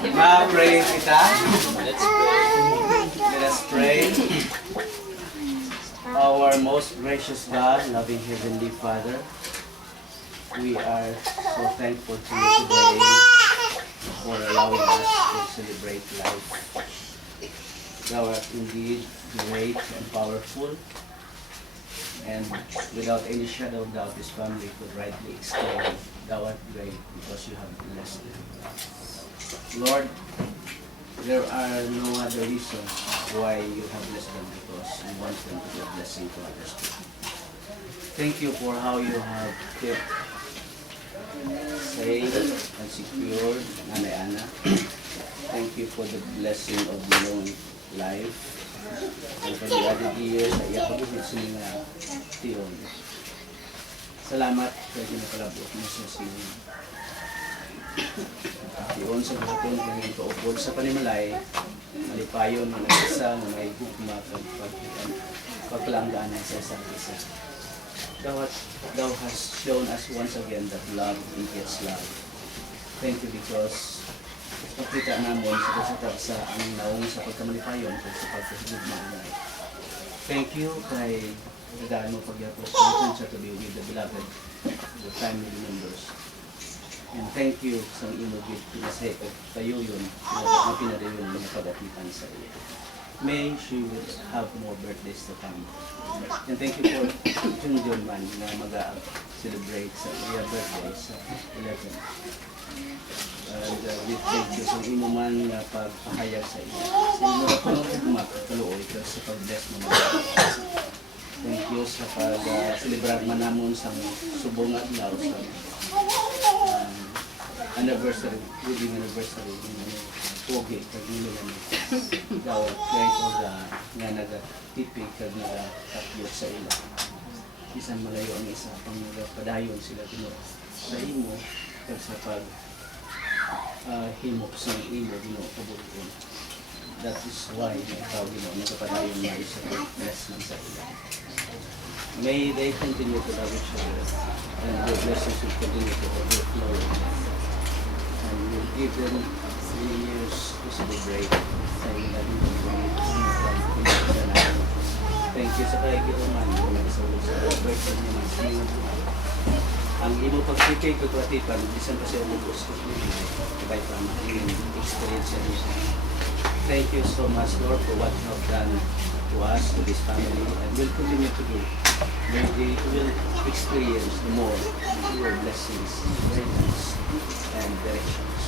Ma-pray kita. Let us pray. Our most gracious God, loving Heavenly Father, we are so thankful to you today for allowing us to celebrate life. Thou art indeed great and powerful, and without any shadow of doubt, this family could rightly exclaim, Thou art great because you have blessed them. Lord, there are no other reasons why you have blessed them because you want them to be a blessing to others too. Thank you for how you have kept safe and secured Nanay Ana. Thank you for the blessing of long life and for the added years na iyapaguhit sa mga tiyon. Salamat kay ginapalabot mo sa siya. Tiyon sa hapon kanyang kaupod sa panimalay, malipayon ng isa na may hukma at pagkalanggaan sa isang isa. Thou hast shown us once again that love begets love. Thank you because pagkita namin sa kasatag sa ang naong sa pagkamalipayon at sa pagkasugugmaan. Thank you kay dadaan mo pagyapos sa to be with the beloved, the family members. And thank you sa imogit pinasay o tayo yun na pinadayon ng pagatipan sa iyo. May she will have more birthdays to come. And thank you for Junjun man na mag-celebrate sa iya birthday sa 11. And we thank you sa imo man na pagpahayag sa iyo. Sa imo na pangungkuma kaluoy sa pag-bless mo mga. Thank you sa pag-celebrar man namon sa subong adlaw sa anniversary, wedding anniversary ng pogi kag nila ni daw guys o nga nagatipig kag nagatapyot sa ila bisan malayo ang isa pang nagapadayon sila Ginoo sa imo kag sa pag himok sa imo Ginoo kabuton. That is why ikaw Ginoo nagapadayon na sa blessing sa ila. May they continue to love each other and your blessings will continue to overflow. And we'll give them 3 years to celebrate sa ilang thank you sa kahigiruman kung nagsaulog sa birthday niya man sa mga ang imo pagsikay ko tuatipan bisan pa siya umubos ko kahit pa makinig experience niya. Thank you so much Lord for what you have done to us, to this family, and will continue to do. May they will experience the more your blessings, guidance, and directions.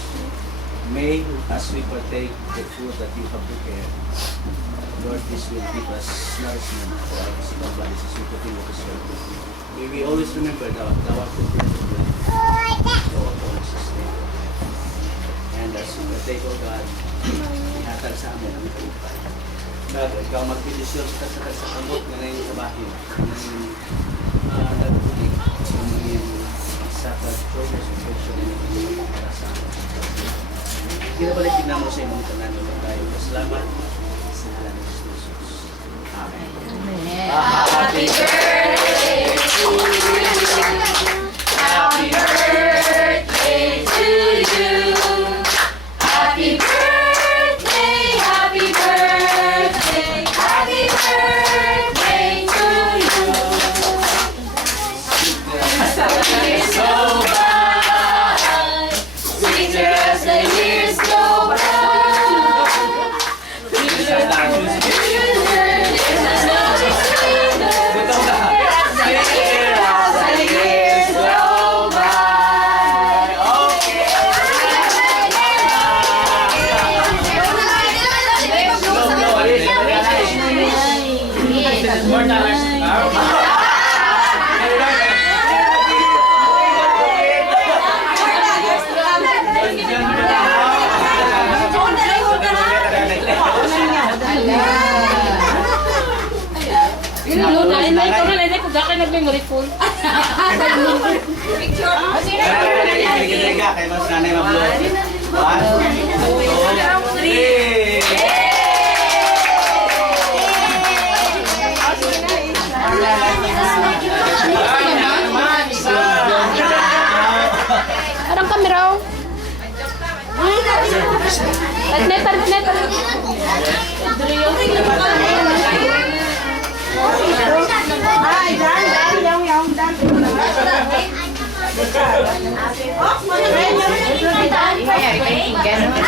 May, as we partake the food that you have prepared, Lord, this will give us nourishment for our physical bodies as we continue to serve. May we always remember that thou art the bread of life, so upon us sustain. And as we partake, O God, ihatag sa amin ang kalipay. Lord, ikaw magpidisyon sa kamot na ngayon sa bahin. Nagpulik sa mga sakad progress and function na nagpulik para sa amin. Kinabalik din naman sa imong tanan ng tayo. Salamat sa ngalan ng Jesus. Amen. Happy birthday to you. Happy birthday to you. Happy birthday. Picture. Kaya mas nanay mag-vlog. 1, 2, 3. Parang kamera. Ganun.